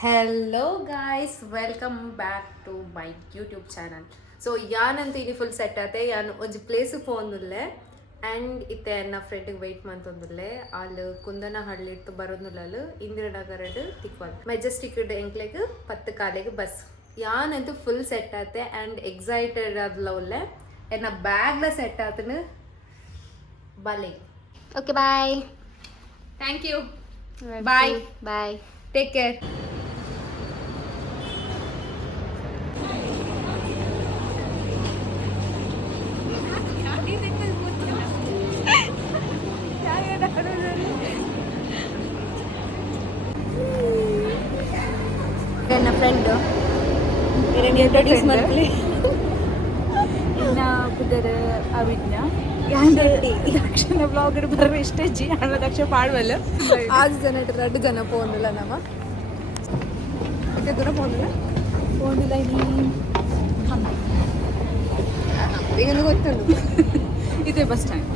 Hello guys, welcome back to my YouTube channel. So ಯಾನಂತೂ ಇಲ್ಲಿ full set ಆತೆ ಯಾನು ಒಂಜಿ ಪ್ಲೇಸ್ ಪೋಂದುಲ್ಲೆ ಆ್ಯಂಡ್ ಇತ್ತೆ ನನ್ನ ಫ್ರೆಂಡಿಗೆ ವೆಯ್ಟ್ ಮಂತೊಂದುಲ್ಲೆ ಅಲ್ಲಿ ಕುಂದನಹಳ್ಳಿ ಇಟ್ಟು ಬರೋದುಲ್ಲಲು ಇಂದಿರಾನಗರಡ್ ತಿಕ್ವಲ್ ಮೆಜೆಸ್ಟಿಕ್ ಎಂಕ್ಲೆಗ್ 10 ಕಾಲೆಗೆ ಬಸ್ ಯಾನಂತೂ ಫುಲ್ ಸೆಟ್ ಆತೆ ಆ್ಯಂಡ್ ಎಕ್ಸೈಟೆಡ್ ಆದ್ಲವಲ್ಲೆ ಎನ್ನ ಬ್ಯಾಗ್ಲ ಸೆಟ್ ಆತನು ಬಲೆ. Okay, bye. Thank you. Bye. Bye. Take care. ನನ್ನ ಫ್ರೆಂಡ್ ಇಂಟ್ರೊಡ್ಯೂಸ್ ಮಾಡ್ಕೊಳ್ಳಿ. ಇನ್ನ ಪುದರ್ ಅವಿಜ್ಞ ದಕ್ಷಿಣ ಬ್ಲಾಗರ್ ಬರ್ರೆ ಇಷ್ಟಜ್ಜಿ ಅಣ್ಣ ದಕ್ಷ ಪಾಡ್ವಲ್ಲ 6 ಜನ 2 ಜನ ಪೋಂದಿಲ್ಲ ನಮ್ಮ ದೂರ ಪೋಂದಿಲ್ಲ ಇಲ್ಲಿ ಈಗ ಗೊತ್ತುಂಟು ಇದೇ ಬಸ್ ಸ್ಟ್ಯಾಂಡ್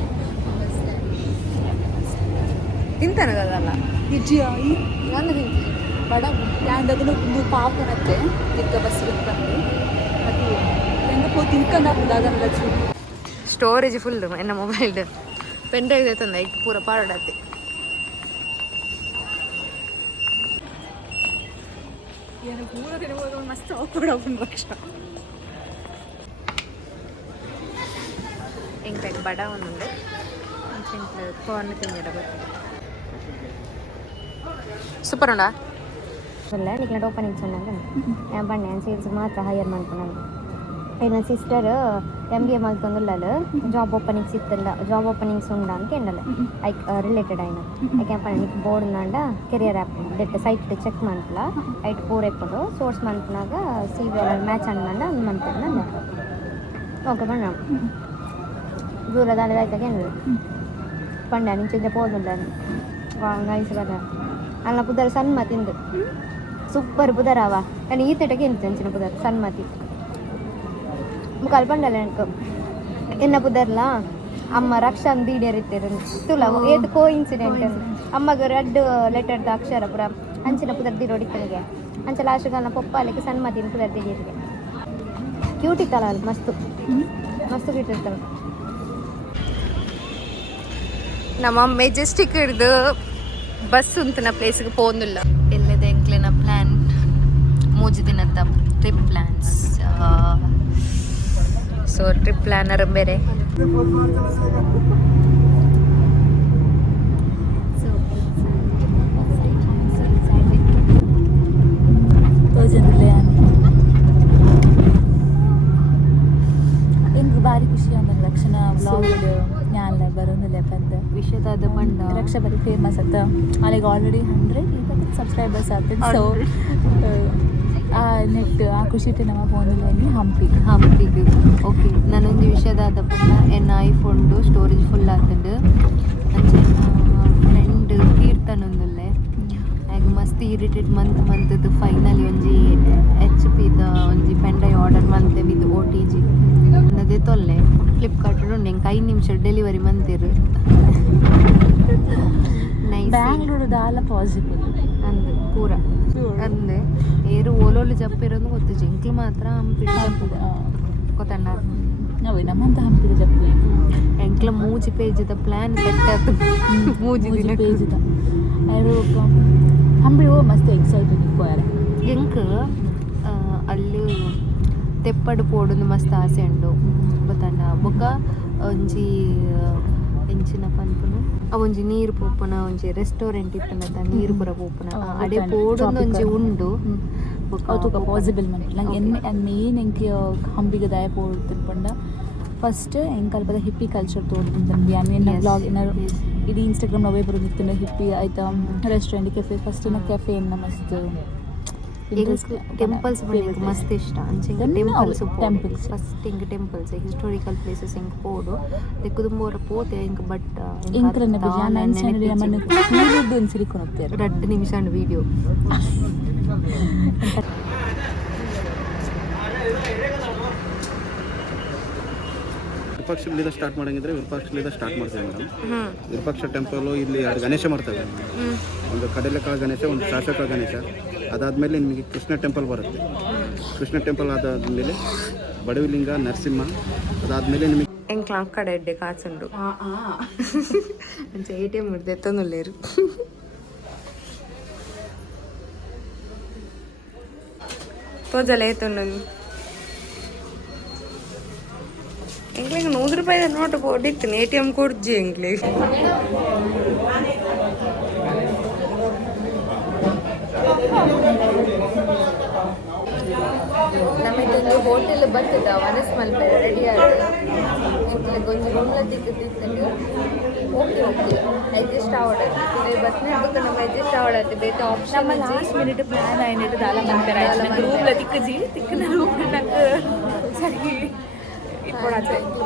ತಿಂತಾನದಲ್ಲ ನಿಜ ನಾನು ತಿಂತೀನಿ ಬಡ ಲ್ಯಾಂಡ್ ಅದನ್ನು ಒಂದು ಪಾಪನತ್ತೆ ತಿಕ್ಕ ಬಸ್ ಬಂದು ಅದು ಹೆಂಗ ಪೋ ತಿನ್ಕೊಂಡಾಗ ಲಕ್ಷ್ಮಿ ಸ್ಟೋರೇಜ್ ಫುಲ್ ಎನ್ನ ಮೊಬೈಲ್ದು ಪೆನ್ ಡ್ರೈವ್ ತಂದ ಈಗ ಪೂರ ಪಾಡಾತಿ ಏನು ಪೂರ ತಿನ್ಬೋದು ಮಸ್ತ್ ಹೋಗ್ಬಿಡೋದು ಲಕ್ಷ ಎಂಕ್ಲೆಗ್ ಬಡ ಒಂದುಂಡು ಕೋರ್ನ್ ತಿಂದಿರ ಗೊತ್ತಿಲ್ಲ ಸೂಪರ್ ಉಂಡಾ ಅಲ್ಲ ನಿಕ್ಲೆಟ್ ಓಪನಿಂಗ್ಸ್ ఉన్నాను ഞാൻ പണ്ട് ಸೇಲ್ಸ್ ಮಾತ್ರ ಹೈಯರ್ ಮಾಡ್ಕೊಂಡಾను ನನ್ನ ಸಿಸ್ಟರ್ MBA ಮಾಡ್ಕೊಂಡುಳ್ಳಲು ಜಾಬ್ ಓಪನಿಂಗ್ಸ್ ಇತ್ತಲ್ಲ ಜಾಬ್ ಓಪನಿಂಗ್ಸ್ ಉಂಡ ಅಂತ ಎಂಡಲ್ಲ ಐಕ್ ರಿಲೇಟೆಡ್ అయిన ಐಕ್ ಏನ್ ಪಂಡ ನಿಕ್ ಬೋರ್ಡ್ ನಂಡ career app that site check ಮಾಡ್ಲ ಐಟ್ ಪೂರ ಎಪ್ಪಡು ಸೋರ್ಸ್ ಮಾಡ್ನಾಗ CV ಮ್ಯಾಚ್ ಅಣ್ಣ ಮಾಡ್ತಾರೆ ನಂದ ಓಕೆ ಬಣ್ಣ ದೂರದಲ್ಲಿ ಆಯ್ತಾಗ ಏನು ಪಂಡ ನಿಂಚೆ ಪೋದುಂಡ ನೈಸ್ ಬರ ಅಲ್ಲ ಪುದರ ಸನ್ಮತಿಂದು ಸೂಪರ್ ಪುದರವ ನಾನು ಈ ತಟಗೆ ಎಂಚಿನ ಪುದರ್ ಸನ್ಮತಿ ಕಲ್ಪಂಡಲ್ಲ ನನಗೆ ಎನ್ನ ಪುದರ್ಲ ಅಮ್ಮ ರಕ್ಷಾ ಅಂದು ಈಡೇರಿತ್ತೇರು ತುಲ ಏದು ಕೋ ಇನ್ಸಿಡೆಂಟ್ ಅಮ್ಮಗ ರೆಡ್ ಲೆಟರ್ದ ಅಕ್ಷರ ಪುರ ಅಂಚಿನ ಪುದರ್ದಿ ಹೊಡಿತನಿಗೆ ಅಂಚ ಲಾಸ್ಟ್ಗಲ್ಲ ಪೊಪ್ಪಾಲಿಕ್ಕೆ ಸನ್ಮತಿನ ಪುದರ್ದಿ ಹಿಡಿಗೆ ಕ್ಯೂಟ್ ಇತ್ತಲ್ಲ ಅಲ್ಲಿ ಮಸ್ತು ಮಸ್ತು ಕ್ಯೂಟ್ ಇರ್ತವೆ. ನಮ್ಮ ಮೆಜೆಸ್ಟಿಕ್ ಹಿಡ್ದು ಬಸ್ ಉಂತಿನ ಪ್ಲೇಸ್ಗೆ ಪೋಂದಿಲ್ಲ ಎಲ್ಲದ ಎಂಕ್ಲಿನ ಪ್ಲ್ಯಾನ್ 3 ದಿನದ trip plans. So trip planar ಬೇರೆ എനിക്ക് ഭാരി ಖುಷಿಯಾದ ರಕ್ಷಣ ಬ್ಲಾಗ್ ഞാനല്ല ಬರೋದಿಲ್ಲ ಪಂದ ವಿಷಯದಾದ ಪಂಡ ರಕ್ಷಾ ಬರೀ ಫೇಮಸ್ ಅತ್ತ ಅಲ್ಲಿಗೆ ಆಲ್ರೆಡಿ 100 ಸಬ್ಸ್ಕ್ರೈಬರ್ಸ್ ಆಗ್ತದೆ. ಸೊ ನೆಟ್ ಆ ಖುಷಿ ನಮ್ಮ ಫೋನಲ್ಲಿ ಹಂಪಿಗೆ ಓಕೆ ನಾನೊಂದು ವಿಷಯದಾದ ಪಂಡ ಎನ್ನ ಐಫೋನ್ದು ಸ್ಟೋರೇಜ್ ಫುಲ್ ಆಗ್ತದೆ ಅಂಚೆ ಫ್ರೆಂಡ್ ಕೀರ್ತನ್ ಒಂದಲ್ಲೇ ಆಗ ಮಸ್ತ್ ಇರಿಟೇಟ್ ಮಂತದ್ದು ಫೈನಲಿ ಒಂಜಿ HP ಒಂಜಿ ಪೆನ್ ಡ್ರೈವ್ ಆರ್ಡರ್ ಮಂತೆ ವಿತ್ OTG ಅನ್ನದೇ ತೊಲ್ಲೆ ಫ್ಲಿಪ್ಕಾರ್ಟ್ ಹೆಂಗೆ 5 ನಿಮಿಷ ಡೆಲಿವರಿ ಮಂತಿರು ನೈಸ್ ಬ್ಯಾಂಗ್ಳೂರು ದಾಲ ಪಾಸಿಬಲ್ ಅಂದು ಪೂರ ಅಂದೆ ಏರು ಓಲೋಲು ಜಪ್ಪಿರೋದು ಗೊತ್ತು ಜಿಂಕ್ಲು ಮಾತ್ರ ಹಂಪಿ ಗೊತ್ತಣ್ಣ ನಾವು ನಮ್ಮಂತ ಹಂಪಿದ ಜಪ್ಪು ಎಂಕ್ಲ 3 ಪೇಜ್ದ ಪ್ಲ್ಯಾನ್ ಸೆಟ್ ಆಯ್ತು 3 ಪೇಜ್ದ ಅವರು ಹಂಪಿ ಓ ಮಸ್ತ್ ಎಕ್ಸೈಟೆಡ್ ಇಕ್ಕೋಯಾರ ಎಂಕ್ ಅಲ್ಲಿ ತೆಪ್ಪಡು ಪೋಡುಂದು ಮಸ್ತ್ ಆಸೆ ಉಂಡು ಗೊತ್ತಣ್ಣ ಬೊಕ್ಕ ಒಂಜಿ ಎಂಚಿನ ಪನ್ಪುನು ಅವೊಂಜಿ ನೀರು ಪೋಪುನ ಒಂಜಿ ರೆಸ್ಟೋರೆಂಟ್ ಇಪ್ಪುನ ನೀರು ಪೂರ ಪೋಪುನ ಅಡೆ ಪೋಡುಂದು ಒಂಜಿ ಉಂಡು ಅವತ್ತು ಪಾಸಿಬಲ್ ಮನೆ ನಂಗೆ ಮೇನ್ ಎಂಕಿ ಹಂಪಿಗೆ ದಯ ಪೋಡು ತಿನ್ಪಂಡ ಫಸ್ಟ್ ಹೆಂಗೆ ಕಲ್ಪದ ಹಿಪ್ಪಿ ಕಲ್ಚರ್ ತೋಡ್ತಿಂತಂದು ಎನ್ನ ಬ್ಲಾಗ್ ಏನಾರು ಇಡೀ ಇನ್ಸ್ಟಾಗ್ರಾಮ್ ಅವೇ ಬರೋದಿತ್ತು ಹಿಪ್ಪಿ ಆಯ್ತಾ ರೆಸ್ಟೋರೆಂಟ್ ಕೆಫೆ ಫಸ್ಟ್ ಕೆಫೆ ಎನ್ನ ಮಸ್ತ್ ಟೆಂಪಲ್ಸ್ ಮಸ್ತ್ ಇಷ್ಟ ಅಂಚೆ ಟೆಂಪಲ್ಸ್ ಫಸ್ಟ್ ಹಿಂಗೆ ಟೆಂಪಲ್ಸ್ ಹಿಸ್ಟೋರಿಕಲ್ ಪ್ಲೇಸಸ್ ಹಿಂಗೆ ಪೋಡು ತೆಕ್ಕುದುಂಬೋರ ಪೋತೆ ಹಿಂಗೆ ಬಟ್ ಸಿರಿಕೊಂಡು 2 ನಿಮಿಷ ವಿಡಿಯೋ ವಿರೂಪಾಕ್ಷಲಿಂದ ಸ್ಟಾರ್ಟ್ ಮಾಡಂಗಿದ್ರೆ ವಿರೂಪಾಕ್ಷಲಿಂದ ಸ್ಟಾರ್ಟ್ ಮಾಡ್ತೇವೆ ಮೇಡಮ್. ವಿರೂಪಾಕ್ಷ ಟೆಂಪಲು ಇಲ್ಲಿ 2 ಗಣೇಶ ಮಾಡ್ತೇವೆ. ಒಂದು ಕಡಲೆಕಾಳು ಗಣೇಶ, ಒಂದು ಸಾಸಕಾಳು ಗಣೇಶ. ಅದಾದಮೇಲೆ ನಿಮಗೆ ಕೃಷ್ಣ ಟೆಂಪಲ್ ಬರುತ್ತೆ. ಕೃಷ್ಣ ಟೆಂಪಲ್ ಆದಾದಮೇಲೆ ಬಡವಿಲಿಂಗ, ನರಸಿಂಹ. ಅದಾದಮೇಲೆ ನಿಮಗೆ ಎಂಕ್ಲ ಕಡೆ ಎಡ್ಡೆ ಕಾಚುಂಡು ಅಂಚೆ ATM ಹಿಡ್ದು ಎತ್ತೊಂದುಲ್ಲೇರು. ತೋಜಲ ಏತೊಂಡು ಎಂಕ್ಲಿಗೆ ₹100 ನೋಟು ಕೊಟ್ಟಿತ್ತು ATM ಕೊಡ್ಜಿ ಎಂಕ್ಲಿಗೆ. ನಮ್ಮದೊಂದು ಹೋಟೆಲ್ ಬರ್ತದ ವನಸ್ ಮಲ್ಪೆ ರೆಡಿ ಆದ ಗೊಂಜಿ ರೂಮ್ಲ ತಿಕ್ಕುತ್ತಿತ್ತು. ಓಕೆ ಅಡ್ಜಸ್ಟ್ ಆವಡತ್ತೆ ಬಸ್ನ ಅದಕ್ಕೆ ನಮ್ಮ ಅಡ್ಜಸ್ಟ್ ಆವಡತ್ತೆ ಬೇರೆ ಆಪ್ಷನ್ ಲಾಸ್ಟ್ ಮಿನಿಟ್ ಪ್ಲಾನ್ ಆಯ್ತು ದಾಲ ಮಂತರ ರೂಮ್ಲ ತಿಕ್ಕನ ರೂಮ್ ನಂಗೆ ಸರಿ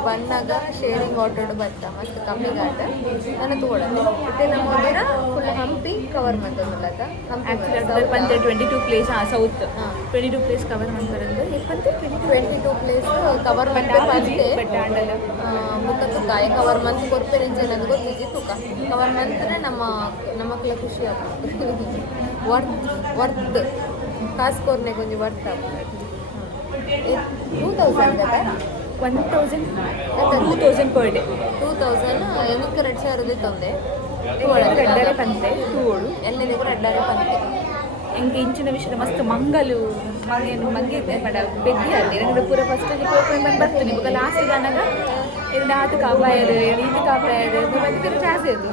ಬಂದಾಗ ಶೇರಿಂಗ್ ಆಟೋಡು ಬರ್ತಾ ಮಸ್ತ್ ಕಮ್ಮಿ ಗಾಟ ನಾನು ತಗೊಳ್ಳೋದು. ಮತ್ತೆ ನಮ್ಮ ಮಗನ ಫುಲ್ ಹಂಪಿ ಕವರ್ ಮಾಡ್ತದಲ್ಲ ಪಂತೆ 22 ಪ್ಲೇಸ್ ಸೌತ್ 22 ಪ್ಲೇಸ್ ಕವರ್ ಮಾಡ್ತಾರಂದ್ರೆ 22 ಪ್ಲೇಸ್ ಕವರ್ ಮಾಡ್ತಾರೆ. ಮುಖತ್ತು ಕಾಯಿ ಕವರ್ ಮಂತ್ ಕೊಡ್ಪೇನೆ ನನಗೆ ಗೊತ್ತಿದ್ದು ತೂಕ ಕವರ್ ಮಂತ್ರೆ ನಮ್ಮಕ್ಕೆಲ್ಲ ಖುಷಿ ಆಗ್ತದೆ. ವರ್ತ್ ಕಾಸ್ಕೋರ್ನೆ ಕೊಂಚ ವರ್ತ್ ಆಗ್ತದೆ. 2000 per day 2000 ಏನಕ್ಕೆ 2000 ತಂದೆ రెడ్డారే పంతే తూడు ఎన్ని కూడా రెడ్డారే పంతే ఇంక ఇంచిన విషయం మస్తు మంగలు మంగి పడ పెద్ద ಅಲ್ಲಿ రెండు ಪೂರ ಫಸ್ಟ್ ಅಲ್ಲಿ ಕೋಪನ್ ಬಂದು ಬರ್ತೀನಿ ಇವಾಗ ಲಾಸ್ಟ್ ಗನಗ ಎರಡು ಆತು ಕಾಪಾಯದು ರೀತಿ ಕಾಪಾಯದು ಮತ್ತೆ ಜಾಸ್ತಿ ಅದು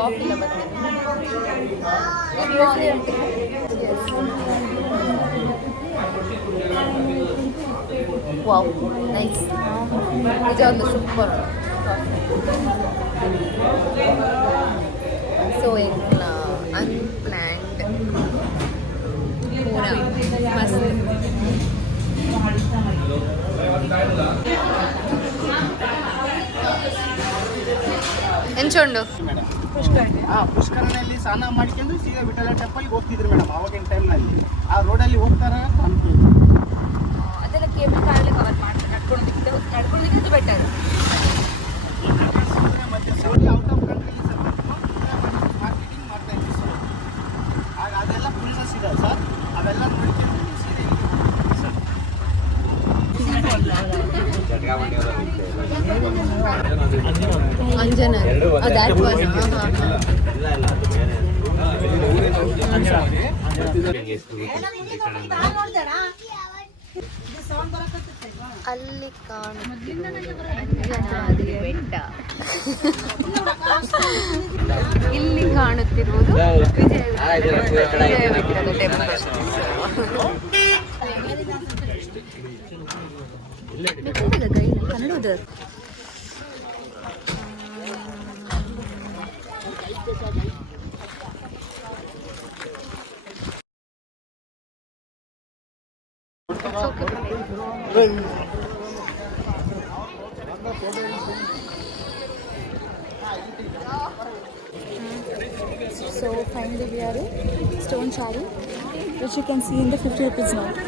ಕಾಫಿ ವಾವ್ ನೈಸ್ ನಿಜವಾಗ್ಲೂ ಸೂಪರ್. ಸೊ ಎಲ್ಲ ಅನ್ಪ್ಲ್ಯಾನ್ಡ್ ಪೂರಾ ಮಸ್ತ್. ಎಂಚೊಂಡು ಪುಷ್ಕರನಲ್ಲಿ ಸ್ನಾನ ಮಾಡ್ಕೊಂಡು ಸೀದಾ ವಿಠಲ ಟೆಂಪಲ್ಗೆ ಹೋಗ್ತಿದ್ರು ಮೇಡಮ್. ಆವಾಗಿನ ಟೈಮ್ನಲ್ಲಿ ಆ ರೋಡಲ್ಲಿ ಹೋಗ್ತಾರ ಅದೆಲ್ಲ ಕೇಬಲ್ ಕಾರಲ್ಲಿ ಕವರ್ ಮಾಡ್ತಾರೆ. ನಡ್ಕೊಳ್ಳೋದಕ್ಕೆ ಬೆಟರ್. ಮತ್ತೆ Saudi out of country marketing ಮಾಡ್ತಾ ಇದ್ದೀವಿ ಸರ್. ಆಗ ಅದೆಲ್ಲ ಪ್ಲೇಸಸ್ ಇದೆ ಸರ್. ಅವೆಲ್ಲ ನೋಡ್ಕೊಂಡು ಸೀದಾ ಅಂಜನ ಅಲ್ಲಿ ಅಂಜನಾದ್ರಿ ಬೆಟ್ಟ. ಇಲ್ಲಿ ಕಾಣುತ್ತಿರುವುದು ವಿಜಯ ಬೆಟ್ಟದ ಟೆಂಪಲ್. ಕನ್ನಡದ So finally we are in Stone Chari, which you can see in the 50 rupees note.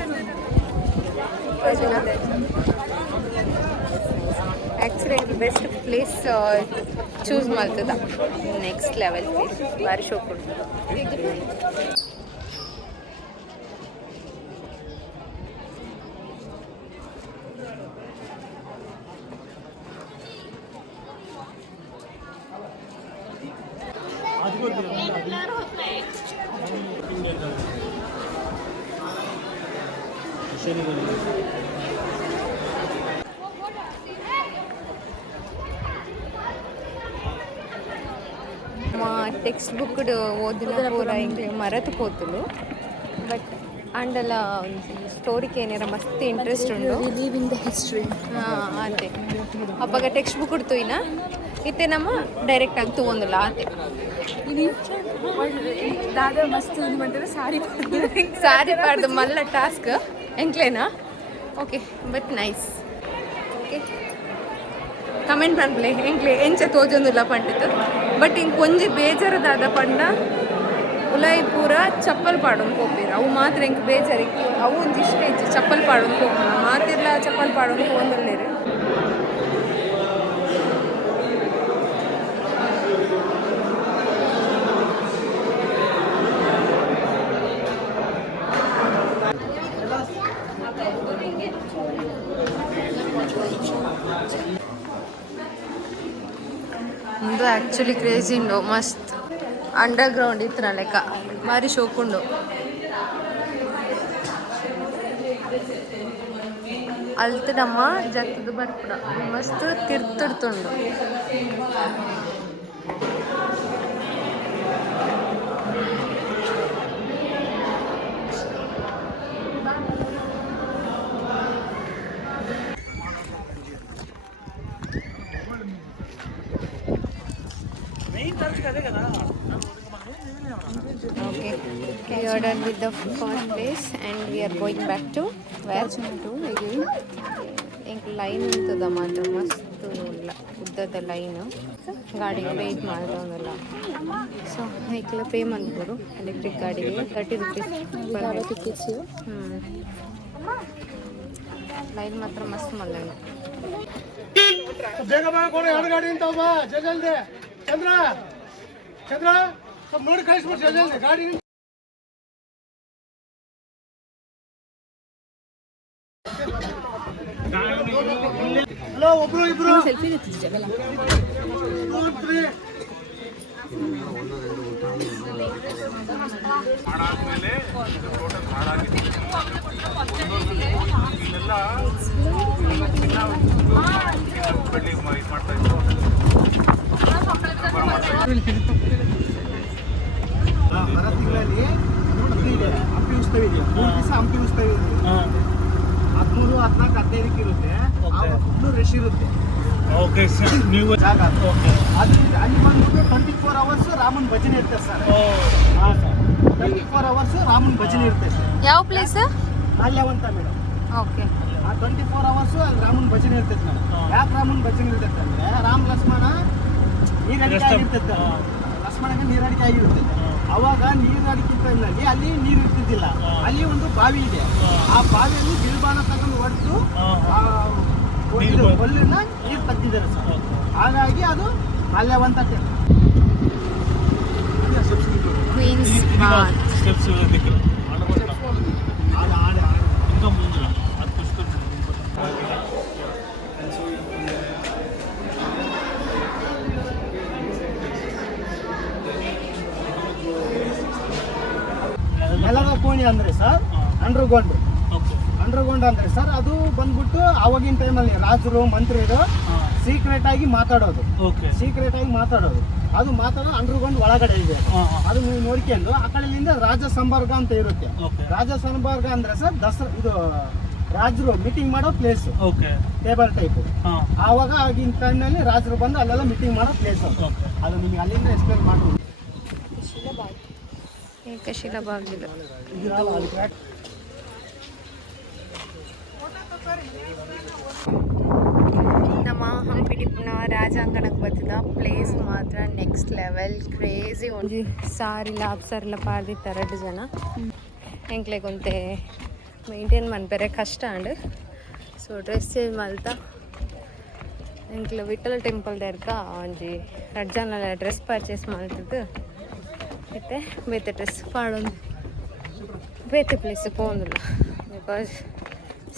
Actually ಅದು ಬೆಸ್ಟ್ ಪ್ಲೇಸ್ ಚೂಸ್ ಮಾಡ್ತದ. ನೆಕ್ಸ್ಟ್ ಲೆವೆಲ್ ಪ್ಲೇಸ್ ಭಾರಿ ಶೋ ಕೊಡ್ತದೆ. మా టెక్స్ట్ బుక్ ఓదిన పూర ఇంగ్లీ మరతు పోతులు బట్ అండల స్టోరీకి ಏನಾರ ಮಸ್ತ್ ಇಂಟ್ರೆಸ್ಟ್ ಉಂಡು. Reliving the history. ಅಂತೆ ಅಪ್ಪಾಗ ಟೆಕ್ಸ್ಟ್ ಬುಕ್ ಇಡ್ತುಯಿನ ಇತ್ತೆ ನಮ್ಮ ಡೈರೆಕ್ಟ್ ಆಗಿ ತಗೊಂದಿಲ್ಲ ಆತೆ. ದಾದಾ ಮಸ್ತ್ ಏమంటారు ಸಾರಿ ಪಾಡ್ದು ಮಲ್ಲ ಟಾಸ್ಕ್ ಎಂಕ್ಲೇನಾ okay but nice. Okay comment ಪನ್ಪ್ಲೆ ಎಂಕ್ಲೆ ಎಂಚ ತೋಜೊಂದಿಲ್ಲ ಪಂಡಿತ್ತು ಬಟ್ ಹಿಂಗೆ ಕೊಂಚ ಬೇಜಾರದಾದ ಪಂಡ ಉಲಾಯಿ ಪೂರ ಚಪ್ಪಲ್ ಪಾಡೊಂದು ಹೋಗ್ತೀರ ಅವು ಮಾತ್ರ ಹೆಂಗೆ ಬೇಜಾರಿಗೆ ಅವು ಒಂದು ಇಷ್ಟ ಇತ್ತು ಚಪ್ಪಲ್ ಪಾಡೊಂದು ಹೋಗೋಣ ಮಾತಿರ್ಲ ಚಪ್ಪಲ್ ಪಾಡೊಂದು ಒಂದಲ್ಲೇರು ಇದು ಆ್ಯಕ್ಚುಲಿ ಕ್ರೇಜಿ ಉಂಡು ಮಸ್ತ್ ಅಂಡರ್ ಗ್ರೌಂಡ್ ಇತ್ತು ಲೆಕ್ಕ ಮಾರಿ ಶೋಕುಂಡು ಅಲ್ತಡಮ್ಮ ಜತ್ತದು ಬರ್ಪುಡ ಮಸ್ತ್ ತಿರ್ತುಡ್ತುಂಡು Okay, we ordered with the first place and we are going back to where? To again. Ink line untada ಮಾತ್ರ ಮಸ್ತ್ ಉದ್ದದ ಲೈನ್ ಗಾಡಿಗೆ ವೆಯ್ಟ್ ಮಾಡ್ದವಲ್ಲ ಸೊ ಐಕ್ಲ ಪೇ ಮಾಡ್ಬೋದು ಎಲೆಕ್ಟ್ರಿಕ್ ಗಾಡಿಗೆ 30 ರೂಪೀಸ್ ಟಿಕೆಟ್ಸ್ ಲೈನ್ ಮಾತ್ರ ಮಸ್ತ್ ಮಲ್ಲ ಬೇಗ ಬೇಗ ಕೊಡು ಎರಡು ಗಾಡಿ ನಿಂತಾವ ಜಲ್ದಿ ಚಂದ್ರ ಚಂದ್ರ ಸ್ವಲ್ಪ ನೋಡಿ ಕಳಿಸ್ಬಿಟ್ಟು ಜಲ್ದಿ ಗಾಡಿ ಹಲೋ ಒಬ್ರು ಇಬ್ರು ಸೆಲ್ಫಿ ಬರ ತಿಂಗಳಲ್ಲಿ ಹಂಪಿ ಉತ್ಸವ ಇದೆ 3 ದಿವಸ ಹಂಪಿ ಉತ್ಸವ ಇದೆ 13, 14, 15 ಇರುತ್ತೆ ಫುಲ್ಲು ರಶ್ ಇರುತ್ತೆ ಓಕೆ ಸರ್ ನೀವು ಜಾಗ ಅಲ್ಲಿ ಬಂದ್ಬಿಟ್ಟು 24 ಅವರ್ಸ್ ರಾಮನ್ ಭಜನೆ ಇರ್ತಾರೆ ಸರ್ ಹಾಂ ಸರ್ 24 ಅವರ್ಸ್ ರಾಮನ್ ಭಜನೆ ಇರ್ತದೆ ಸರ್ ಯಾವ ಪ್ಲೇಸ್ ಮಾಲ್ಯವಂತ ಮೇಡಮ್ ಓಕೆ ಆ 24 ಅವರ್ಸು ಅಲ್ಲಿ ರಾಮನ್ ಭಜನೆ ಇರ್ತೈತೆ ಮೇಡಮ್ ಯಾಕೆ ರಾಮನ್ ಭಜನೆ ಇರ್ತೈತೆ ಅಂದರೆ ರಾಮ ಲಕ್ಷ್ಮಣ ನೀರಡಿಕೆ ಆಗಿರ್ತೈತೆ ಲಕ್ಷ್ಮಣಗೆ ನೀರಡಿಕೆ ಆಗಿರುತ್ತೆ ಅವಾಗ ನೀರಡಿಕೆ ಟೈಮ್ನಲ್ಲಿ ಅಲ್ಲಿ ನೀರು ಇರ್ತಿದ್ದಿಲ್ಲ ಅಲ್ಲಿ ಒಂದು ಬಾವಿ ಇದೆ ಆ ಬಾವಿಯಲ್ಲಿ ಬಿಲ್ಬಾನ ತಗೊಂಡು ಹೊಡೆದು ಹೊಲ್ಲನ್ನ ನೀರು ತೆಗ್ದಿದ್ದಾರೆ ಸರ್ ಹಾಗಾಗಿ ಅದು ಮಾಲ್ಯವಂತ ಕ್ವೀನ್ಸ್ ಬಾತ್ స్టెప్స్ దగ్గర ఇంకా ముందు అది పుష్కర్ ನೆಲದ ಕೋಣಿ ಅಂದರೆ ಸರ್ ಅಂಡರ್ಗ್ರೌಂಡ್ ఓకే ಅಂಡರ್ಗ್ರೌಂಡ್ ಅಂದರೆ ಸರ್ ಅದು ಬಂದ್ಬಿಟ್ಟು ಆವಾಗಿನ ಟೈಮಲ್ಲಿ ರಾಜರು ಮಂತ್ರಿರು ಸೀಕ್ರೆಟ್ ಆಗಿ ಮಾತಾಡೋದು ఓకే ಸೀಕ್ರೆಟ್ ಆಗಿ ಮಾತಾಡೋದು ಅದು ಮಾತಾಡೋದು ಅಂಡರ್ಗ್ರೌಂಡ್ ಒಳಗಡೆ ಇದೆ ಅದು ನೀವು ನೋಡ್ಕೊಂಡು ಆ ಕಡೆಯಿಂದ ರಾಜ ಸಂಬರ್ಗ ಅಂತ ಇರುತ್ತೆ ಓಕೆ ರಾಜ ಸಂಬರ್ಗ ಅಂದ್ರೆ ಸರ್ ದಸರಾ ಇದು ರಾಜರು ಮೀಟಿಂಗ್ ಮಾಡೋ ಪ್ಲೇಸ್ ఓకే ಟೇಬಲ್ ಟೈಪ್ ಹಾಂ ಆವಾಗ ಆಗಿನ ಟೈಮ್ನಲ್ಲಿ ರಾಜರು ಬಂದು ಅಲ್ಲೆಲ್ಲ ಮೀಟಿಂಗ್ ಮಾಡೋ ಪ್ಲೇಸ್ ಅದು ఓకే ಅದು ನಿಮಗೆ ಅಲ್ಲಿಂದ ಎಕ್ಸ್ಪ್ಲೇನ್ ಮಾಡ್ಬೋದು ಏಕಶಿಲಾ ಬಾಗಿಲು ನಮ್ಮ ಹಂಪಿಲಿ ಪುನಃ ರಾಜಾಂಗಣಕ್ಕೆ ಬರ್ತದ ಪ್ಲೇಸ್ ಮಾತ್ರ ನೆಕ್ಸ್ಟ್ ಲೆವೆಲ್ ಕ್ರೇಜಿ ಒಂಜಿ ಸಾರಿಲ್ಲ ಅಪ್ಸರ್ಲ ಪಾರ್ದಿತ್ತ 2 ಜನ ಎಂಕ್ಲೆಗೊಂತೆ ಮೇಂಟೈನ್ ಮನ್ಪೆರೆ ಕಷ್ಟ ಅಂಡ್ ಸೊ ಡ್ರೆಸ್ ಚೇಂಜ್ ಮಲ್ತ ಎಂಕ್ಲ ವಿಠಲ ಟೆಂಪಲ್ ದೇರ್ಕ ಒಂಜಿ 2 ಜನ ಡ್ರೆಸ್ ಪರ್ಚೇಸ್ ಮಾಡ್ತಿದ್ದು ಮತ್ತೆ ಬೇತೆ ಡ್ರೆಸ್ ಪಾಡೊಂದು ಬೇತೆ ಪ್ಲೇಸ್ ಪೋಂದಿಲ್ಲ ಬಿಕಾಸ್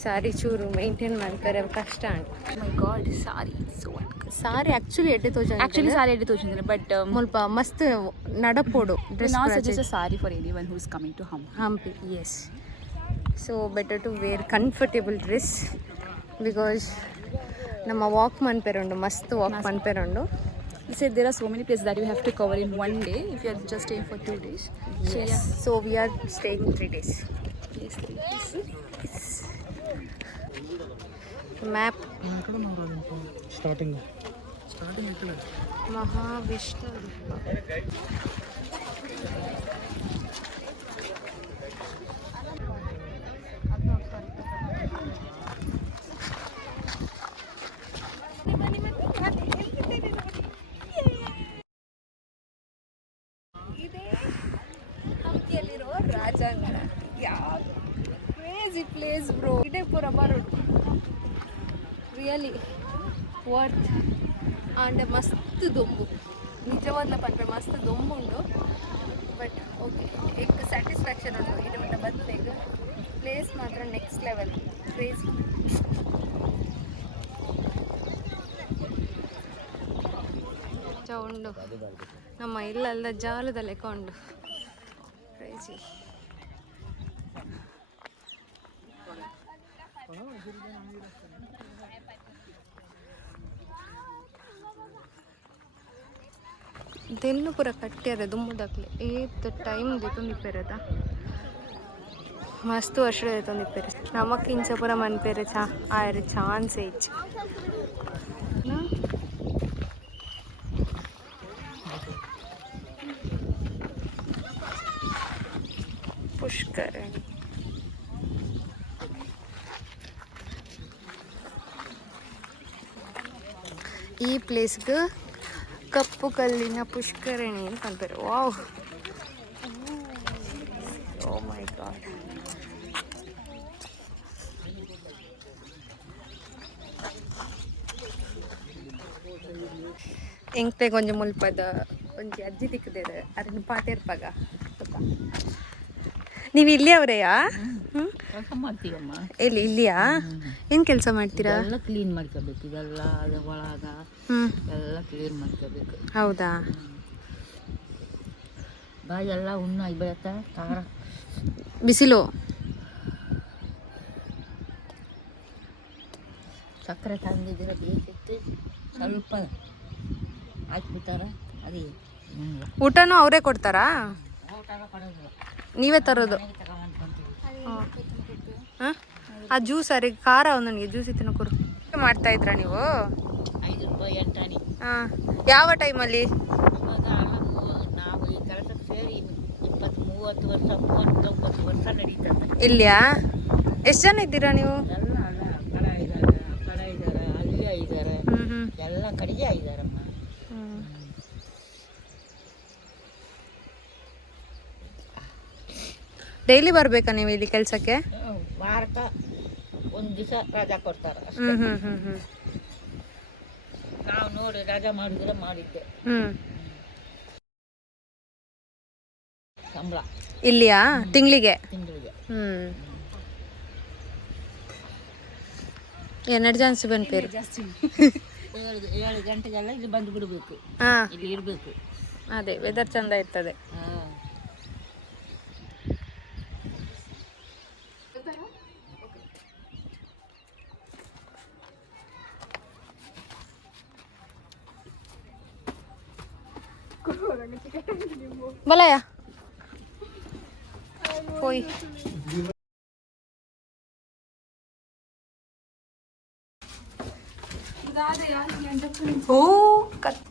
ಸಾರಿ ಚೂರು ಮೇಂಟೈನ್ ಮಾಡ್ತಾರೆ ಕಷ್ಟ and my God sorry so sorry actually ಎಡ್ಡೆ ತೋಜ ಆ್ಯಕ್ಚುಲಿ ಸಾರಿ ಎಲ್ಲಿ ತೋಚಿದ್ರೆ ಬಟ್ ಸ್ವಲ್ಪ ಮಸ್ತ್ ನಡಪೋಡು dress not suggest sorry for anyone who is coming to Hampi as so better to wear comfortable dress because ನಮ್ಮ ವಾಕ್ ಮನ್ಪೆರುಂಡು ಮಸ್ತ್ ವಾಕ್ ಮನ್ಪೆರುಂಡು He said there are so many places that you have to cover in one day if you are just staying for 2 days. So yeah, so we are staying 3 days yes, 3 days. Map starting Mahavishnu place bro ಇದೇ ಪೂರ ಬರೋದು really worth and ಮಸ್ತ್ ದೊಂಬು ನಿಜವಾದ ಪಂಪೆ ಮಸ್ತ್ ದೊಂಬು ಉಂಡು but okay Ek satisfaction ಉಂಟು ಇದು ಉಂಟ ಬಂದೆಗ್ ಪ್ಲೇಸ್ ಮಾತ್ರ ನೆಕ್ಸ್ಟ್ ಲೆವೆಲ್ ಕ್ರೇಜಿ ಉಂಡು ನಮ್ಮ ಇಲ್ಲೆಲ್ಲ ಜಾಲದ ಲೆಕ್ಕ ಉಂಡು ಕ್ರೇಜಿ ಇದೆಲ್ಲೂ ಪೂರ ಕಟ್ಟ್ಯಾರ ದುಮ್ಮದಾಗ್ಲಿ ಏತ್ ಟೈಮ್ ತಂದಿಪ್ಪೇರದ ಮಸ್ತ್ ವರ್ಷ ತಂದಿಪ್ಪೇರೆ ನಮಕ್ಕಿಂಚ ಪೂರ ಮನ್ಪೇರೆ ಆಯ್ರ ಚಾನ್ಸ್ ಹೆಚ್ಚು ಪುಷ್ಕರಣಿ ಈ ಪ್ಲೇಸ್ಗೆ ಕಪ್ಪು ಕಲ್ಲಿನ ಪುಷ್ಕರಣಿ ಅಂತ ಅಂತಾರೆ ವಾವ್ ಓ ಮೈ ಗಾಡ್ ಎಂಕ್ತೆ ಕೊಂಚ ಮುಲ್ಪದ ಒಂಜಿ ಅಜ್ಜಿ ತಿಕ್ಕದೇರು ಅದನ್ನು ಪಾಟೇರ್ಪಾಗ ನೀವು ಇಲ್ಲಿ ಅವರೆಯಾ ಕೆಲಸ ಮಾಡ್ತೀವಮ್ಮ ಎಲ್ಲಿ ಇಲ್ಲಿಯಾ ಏನು ಕೆಲಸ ಮಾಡ್ತೀರಾ ಎಲ್ಲ ಕ್ಲೀನ್ ಮಾಡ್ಕೋಬೇಕು ಇದೆಲ್ಲ ಅದು ಒಳಗ ಎಲ್ಲ ಕ್ಲೀನ್ ಮಾಡ್ಕೋಬೇಕು ಹೌದಾ ಬಾಯಿ ಎಲ್ಲ ಉಣ್ಣು ಬೆಳತ್ತ ಖಾರ ಬಿಸಿಲು ಸಕ್ಕರೆ ತಂದಿದ್ರೆ ಬೇಕಿತ್ತು ಸ್ವಲ್ಪ ಹಾಕ್ಬಿಟ್ಟಾರ ಅದೇ ಊಟನೂ ಅವರೇ ಕೊಡ್ತಾರಾ ನೀವೇ ತರೋದು ಹಾಂ ಆ ಜ್ಯೂಸ್ ಅರೆ ಖಾರ ನನಗೆ ಜ್ಯೂಸ್ ಇತ್ತು ಕೊಡು ಮಾಡ್ತಾ ಇದ್ರಾ ನೀವು 5 ರೂಪಾಯಿ ಎಂಟಾಣಿ ಹಾಂ ಯಾವ ಟೈಮಲ್ಲಿ ಇವಾಗ ನಾವು ಈ ಕೆಲಸಕ್ಕೆ ಸೇರಿ 20-30 ವರ್ಷ 39 ವರ್ಷ ನಡೀತದೆ ಇಲ್ಲಿಯಾ ಎಷ್ಟು ಜನ ಇದ್ದೀರಾ ನೀವು ಎಲ್ಲ ಆ ಕಡೆ ಇದ್ದಾರೆ ಅಲ್ಲಿ ಇದ್ದಾರೆ ಎಲ್ಲ ಕಡೆಗೆ ಇದ್ದಾರಮ್ಮ ಡೈಲಿ ಬರಬೇಕಾ ನೀವು ಇಲ್ಲಿ ಕೆಲಸಕ್ಕೆ ವಾರಕ್ಕೆ ಒಂದು ದಿವಸ ರಜಾ ಕೊಡ್ತಾರೆ ನಾವು ನೋಡಿ ರಜಾ ಮಾಡಿದ್ರೆ ಮಾಡಿದ್ದೆ ಸಂಬಳ ಇಲ್ಲಿಯಾ ತಿಂಗಳಿಗೆ ತಿಂಗಳಿಗೆ ಎನರ್ಜೆನ್ಸಿ ಬಂದ್ಪೇರು 7 ಗಂಟೆಗೆಲ್ಲ ಇಲ್ಲಿ ಬಂದು ಬಿಡಬೇಕು ಹಾಂ ಇಲ್ಲಿ ಇರಬೇಕು ಅದೇ ವೆದರ್ ಚಂದ ಇರ್ತದೆ ಬಲಯ ಹೋಯ್ ಓ ಕತ್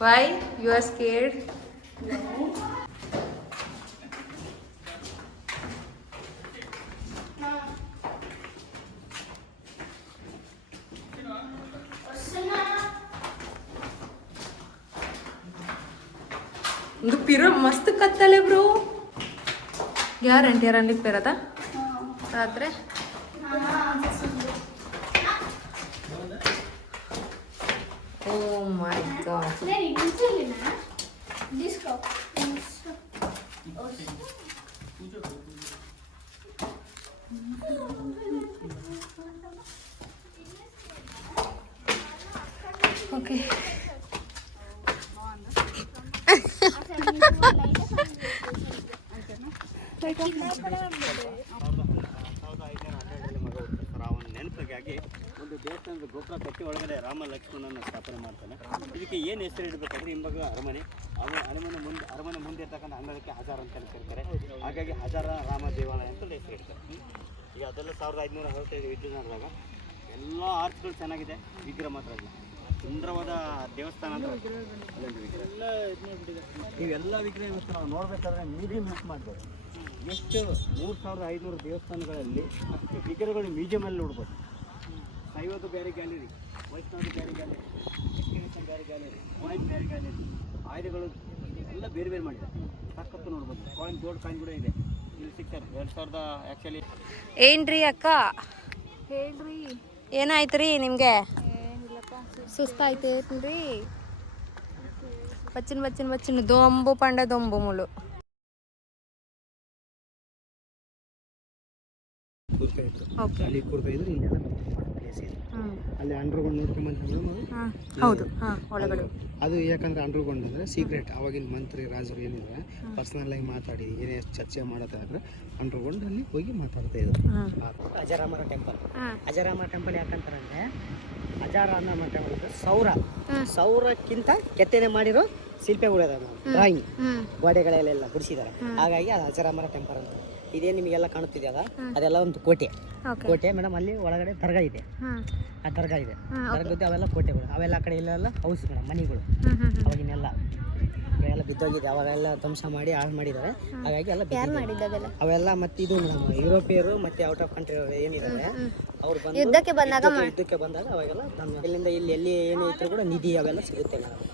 Why? You are scared? ಇದು ಪಿರ ಮಸ್ತ್ ಕತ್ತಲೆ ಬ್ರೋ ಗ್ಯಾರಂಟಿ ಯಾರಲ್ಲಿ ಪಿರದ ರಾತ್ರಿ ಓ ಮೈ ಗಾಡ್ ಓಕೆ ನೆನಪಿಗಾಗಿ ಒಂದು ದೇವಸ್ಥಾನದ ಗೋಪುರ ಕಟ್ಟಿ ಒಳಗಡೆ ರಾಮ ಲಕ್ಷ್ಮಣನ ಸ್ಥಾಪನೆ ಮಾಡ್ತಾನೆ. ಇದಕ್ಕೆ ಏನು ಹೆಸರು ಇಡಬೇಕಾದ್ರೆ ಹಿಂಭಾಗ ಅರಮನೆ, ಅರಮನೆ ಮುಂದೆ ಇರ್ತಕ್ಕಂಥ ಅಂಗಳಕ್ಕೆ ಹಜಾರ ಅಂತ ಕರೀತಾರೆ. ಹಾಗಾಗಿ ಹಜಾರ ರಾಮ ದೇವಾಲಯ ಅಂತ ಹೆಸರು ಇಡ್ತಾರೆ. ಈಗ ಅದೆಲ್ಲ 1565 ವಿದ್ಯುತ್ ನಡೆದಾಗ ಎಲ್ಲ ಆರ್ಚ್ಗಳು ಚೆನ್ನಾಗಿದೆ, ವಿಗ್ರಹ ಮಾತ್ರ ಇಲ್ಲ. ಸುಂದರವಾದ ದೇವಸ್ಥಾನ ಅಂತ ಇವೆಲ್ಲ ವಿಗ್ರಹ ಇವತ್ತು ನಾವು ನೋಡಬೇಕಾದ್ರೆ ಮ್ಯೂಸಿಯಂ ಯೂಸ್ ಮಾಡ್ಬೋದು. ಎಷ್ಟು 3500 ದೇವಸ್ಥಾನಗಳಲ್ಲಿ ಅಷ್ಟು ವಿಗ್ರಹಗಳು ಮ್ಯೂಸಿಯಮಲ್ಲಿ ನೋಡ್ಬೋದು. ಶೈವದು ಬೇರೆ ಗ್ಯಾಲರಿ, ವೈಷ್ಣವದು ಬೇರೆ ಗ್ಯಾಲರಿ, ಕ್ರಿಶ್ಚಿಯನಿಸಮ್ ಬೇರೆ ಗ್ಯಾಲರಿ, ವೈಟ್ ಬೇರೆ ಗ್ಯಾಲರಿ, ಆಯುಧಗಳು ಎಲ್ಲ ಬೇರೆ ಬೇರೆ ಮಾಡಿದ್ದಾರೆ. ಸಖತ್ತು ನೋಡ್ಬೋದು. ಕಾಯಿನ್, ಗೋಲ್ಡ್ ಕಾಯಿನ್ ಕೂಡ ಇದೆ ಇಲ್ಲಿ ಸಿಗ್ತಾರೆ. 2000 ಆ್ಯಕ್ಚುಲಿ. ಏನ್ರಿ ಅಕ್ಕ ಹೇಳ್ರಿ, ಏನಾಯ್ತು ರೀ ನಿಮಗೆ? ಸುಸ್ತಾಯ್ತೇನ್ರಿ? ಬಚ್ಚಿನ ದೊಂಬು ಪಂಡ ದೊಂಬು ಮುಳು. ಕೂರ್ತಾ ಇತ್ತು. ಓಕೆ. ಅಲ್ಲಿ ಕೂರ್ತಾ ಇದ್ರೆ ಇಲ್ಲೆಲ್ಲ ಪ್ಲೇಸ್ ಇದೆ. ಅಲ್ಲಿ ಅಂಡರ್ಗ್ರೌಂಡ್ ನೋಡ್ಕೊಂಬಂತ ಹೌದು, ಹಾಂ, ಒಳಗಡೆ. ಅದು ಯಾಕಂದ್ರೆ ಅಂಡರ್ಗ್ರೌಂಡ್ ಅಂದರೆ ಸೀಕ್ರೆಟ್. ಅವಾಗಿನ ಮಂತ್ರಿ ರಾಜರು ಏನಿದ್ರೆ ಪರ್ಸನಲ್ ಆಗಿ ಮಾತಾಡಿ ಏನೇ ಚರ್ಚೆ ಮಾಡೋದಾದ್ರೆ ಅಂಡರ್ಗ್ರೌಂಡ್ ಅಲ್ಲಿ ಹೋಗಿ ಮಾತಾಡ್ತಾ ಇದ್ರು. ಅಜರಾಮರ ಟೆಂಪಲ್. ಅಜರಾಮರ ಟೆಂಪಲ್ ಯಾಕಂತಾರೆ ಅಂದರೆ ಅಜರಾಮರ ಟೆಂಪಲ್ ಸೌರಕ್ಕಿಂತ ಕೆತ್ತನೆ ಮಾಡಿರೋ ಶಿಲ್ಪಗಳು ಇದಾವೆ, ಡ್ರಾಯಿಂಗ್ ಗೋಡೆಗಳೆಲ್ಲ ಬಿಡಿಸಿದ್ದಾರೆ. ಹಾಗಾಗಿ ಅದು ಅಜರಾಮರ ಟೆಂಪಲ್ ಅಂತ. ಇದೇ ನಿಮಗೆಲ್ಲ ಕಾಣುತ್ತಿದೆಯಲ್ಲ, ಅದೆಲ್ಲ ಒಂದು ಕೋಟೆ. ಕೋಟೆ ಮೇಡಮ್, ಅಲ್ಲಿ ಒಳಗಡೆ ದರ್ಗಾ ಇದೆ. ಆ ದರ್ಗಾ ಇದೆ, ದರ್ಗದ್ದು ಅವೆಲ್ಲ ಕೋಟೆಗಳು. ಅವೆಲ್ಲ ಆ ಕಡೆ ಇಲ್ಲೆಲ್ಲ ಹೌಸ್ ಮೇಡಮ್, ಮನೆಗಳು. ಅವಾಗಿನೆಲ್ಲ ಅವೆಲ್ಲ ಬಿದ್ದೋಗಿದೆ, ಅವೆಲ್ಲ ಧ್ವಂಸ ಮಾಡಿ ಹಾಳು ಮಾಡಿದ್ದಾರೆ. ಹಾಗಾಗಿ ಎಲ್ಲ ಅವೆಲ್ಲ. ಮತ್ತೆ ಇದು ಮೇಡಮ್, ಯುರೋಪಿಯರು ಮತ್ತೆ ಔಟ್ ಆಫ್ ಕಂಟ್ರಿ ಏನಿದ್ದಾರೆ ಅವ್ರು ಬಂದು ಯುದ್ಧಕ್ಕೆ ಬಂದಾಗ ಅವಾಗೆಲ್ಲ ಇಲ್ಲಿಂದ ಇಲ್ಲಿ ಎಲ್ಲಿ ಏನೇ ಇದ್ರು ಕೂಡ ನಿಧಿ ಅವೆಲ್ಲ ಸಿಗುತ್ತೆ ಮೇಡಮ್.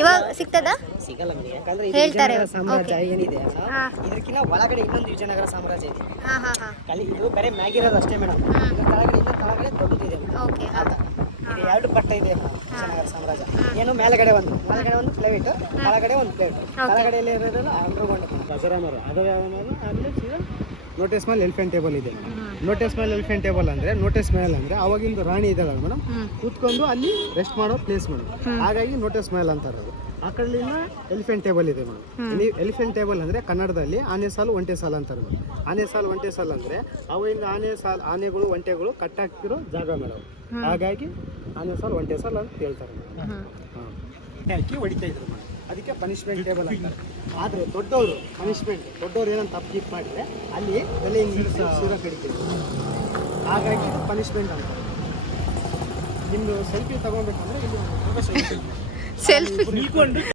ಇವಾಗ ಸಿಗ್ತದ? ಸಿಗಲ್ಲ ಮೇಡಮ್, ಯಾಕಂದ್ರೆ ಇದು ವಿಜಯನಗರ ಸಾಮ್ರಾಜ್ಯ ಏನಿದೆ ಇದಕ್ಕಿಂತ ಒಳಗಡೆ ಇನ್ನೊಂದು ವಿಜಯನಗರ ಸಾಮ್ರಾಜ್ಯ ಇದೆ. ಇದು ಬರೀ ಮ್ಯಾಗಿರೋದು ಅಷ್ಟೇ ಮೇಡಮ್. ಕೆಳಗಡೆ ದೊಡ್ಡದಿದೆ ಇದು 2 ಪಟ್ಟ ಇದೆ ವಿಜಯನಗರ ಸಾಮ್ರಾಜ್ಯ. ಏನು ಮೇಲ್ಗಡೆ ಒಂದು ಪ್ಲೇಟ್, ಕೆಳಗಡೆ ಒಂದು ಪ್ಲೇಟ್. ಕೆಳಗಡೆಯಲ್ಲಿ ಇರೋದೆಲ್ಲ ಅಂಡರ್ಗ್ರೌಂಡ್ ಅಜರಾಮರ. ಅಲ್ಲಿ ನೋಟಿಸ್ ಮೇಲೆ ಎಲಿಫೆಂಟ್ ಟೇಬಲ್ ಇದೆ. ನೋಟಿಸ್ ಮೇಲೆ ಎಲಿಫೆಂಟ್ ಟೇಬಲ್ ಅಂದರೆ ನೋಟಿಸ್ ಮೇಲೆ ಅಂದರೆ ಅವಾಗಿಂದು ರಾಣಿ ಇದೆಯಲ್ಲ ಮೇಡಮ್, ಕೂತ್ಕೊಂಡು ಅಲ್ಲಿ ರೆಸ್ಟ್ ಮಾಡೋ ಪ್ಲೇಸ್ ಮೇಡಮ್. ಹಾಗಾಗಿ ನೋಟಿಸ್ ಮೇಲೆ ಅಂತಾರೆ ಅದು. ಆ ಕಡೆಯಿಂದ ಎಲಿಫೆಂಟ್ ಟೇಬಲ್ ಇದೆ ಮೇಡಮ್. ಎಲಿಫೆಂಟ್ ಟೇಬಲ್ ಅಂದರೆ ಕನ್ನಡದಲ್ಲಿ ಆನೆ ಸಾಲು ಒಂಟೆ ಸಾಲು ಅಂತಾರೆ ಮೇಡಮ್. ಆನೆ ಸಾಲು ಒಂಟೆ ಸಾಲು ಅಂದರೆ ಅವಾಗಿಂದ ಆನೆಗಳು ಒಂಟೆಗಳು ಕಟ್ಟಾಕ್ತಿರೋ ಜಾಗ ಮೇಡಮ್. ಹಾಗಾಗಿ ಆನೆ ಸಾಲು ಒಂಟೆ ಸಾಲು ಅಂತ ಹೇಳ್ತಾರೆ ಮೇಡಮ್. ಹಾಕಿ ಹೊಡಿತಾ ಇದ್ರು ಮೇಡಮ್, ಅದಕ್ಕೆ ಪನಿಷ್ಮೆಂಟ್ ಟೇಬಲ್ ಅಂತಾರೆ. ಆದರೆ ದೊಡ್ಡವರು ಏನಂತ ತಪ್ಪು ಗಿಫ್ಟ್ ಮಾಡಿದರೆ ಅಲ್ಲಿ ತಲೆಯಿಂದ ಸೀರಾ ಕಡಿತೀವಿ. ಹಾಗಾಗಿ ಇದು ಪನಿಷ್ಮೆಂಟ್ ಅಂತ. ನಿಮ್ಮದು ಸೆಲ್ಫಿ ತಗೋಬೇಕಂದ್ರೆ ಇಲ್ಲಿ ಸೆಲ್ಫಿ